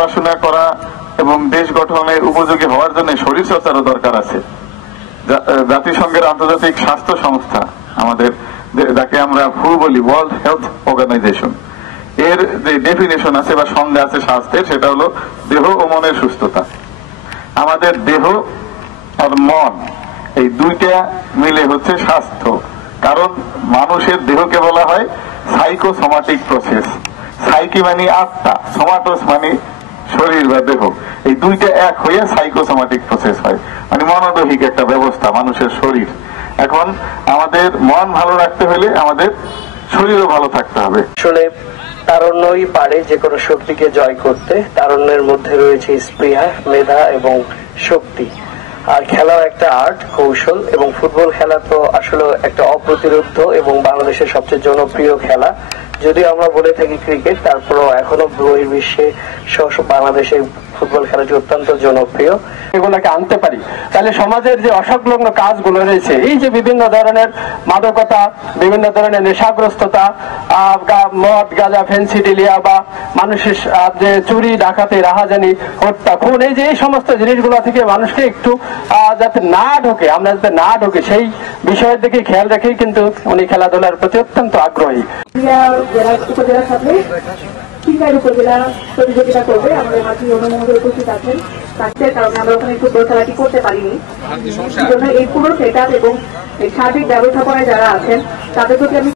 পড়াশোনা করা এবং দেশ গঠনের উপযোগী হওয়ার জন্য শরীর চর্চারও দরকার আছে। জাতিসংঘের আন্তর্জাতিক স্বাস্থ্য সংস্থা, আমাদের যাকে আমরা WHO বলি, ওয়ার্ল্ড হেলথ অর্গানাইজেশন, এর যে ডেফিনেশন আছে বা সংজ্ঞা আছে স্বাস্থ্যের, সেটা হলো দেহ ও মনের সুস্থতা। আমাদের দেহ আর মন এই দুইটা মিলে হচ্ছে স্বাস্থ্য। কারণ মানুষের দেহকে বলা হয় সাইকোসোমাটিক প্রসেস। সাইকি মানে আত্মা, সোমাটোস মানে শরীর বা দেহ, এই দুইটা এক হয়ে সাইকোসোমাটিক প্রসেস হয়, মানে মনোদৈহিক একটা ব্যবস্থা মানুষের শরীর। এখন আমাদের মন ভালো রাখতে হলে আমাদের শরীরও ভালো থাকতে হবে। আসলে তারুণ্যই পারে যে কোনো শক্তিকে জয় করতে। তারুণ্যের মধ্যে রয়েছে স্পৃহা, মেধা এবং শক্তি। আর খেলাও একটা আর্ট, কৌশল, এবং ফুটবল খেলা তো আসলে একটা অপ্রতিরোধ্য এবং বাংলাদেশের সবচেয়ে জনপ্রিয় খেলা। যদিও আমরা বলে থাকি ক্রিকেট, তারপরও এখনো বহির্বিশ্বে বাংলাদেশে ফুটবল খেলাটি অত্যন্ত জনপ্রিয়। এগুলোকে আনতে পারি, তাহলে সমাজের যে অসংলগ্ন কাজগুলো রয়েছে, এই যে বিভিন্ন ধরনের মাদকতা, বিভিন্ন ধরনের নেশাগ্রস্ততা, মদ, গাঁজা, ফেন্সিডিলিয়া বা মানুষের যে চুরি, ডাকাতি, রাহাজানি, হত্যা, খুন, এই যে এই সমস্ত জিনিসগুলো থেকে মানুষকে একটু যাতে না ঢোকে, আমরা যাতে না ঢোকে, সেই বিষয়ের দিকে খেয়াল রেখেই কিন্তু উনি খেলাধুলার প্রতি অত্যন্ত আগ্রহী। উপজেলার সাথে সিঙ্গাইর উপজেলা প্রতিযোগিতা করবে। আমাদের মাঝে অনুমোদন উপস্থিত আছেন, স্বাস্থ্যের কারণে আমরা ওখানে ফুটবল খেলাটি করতে পারিনি। এই জন্য এই পুরো সেট আপ এবং এই সার্বিক ব্যবস্থাপনায় যারা আছেন তাদের প্রতি আমি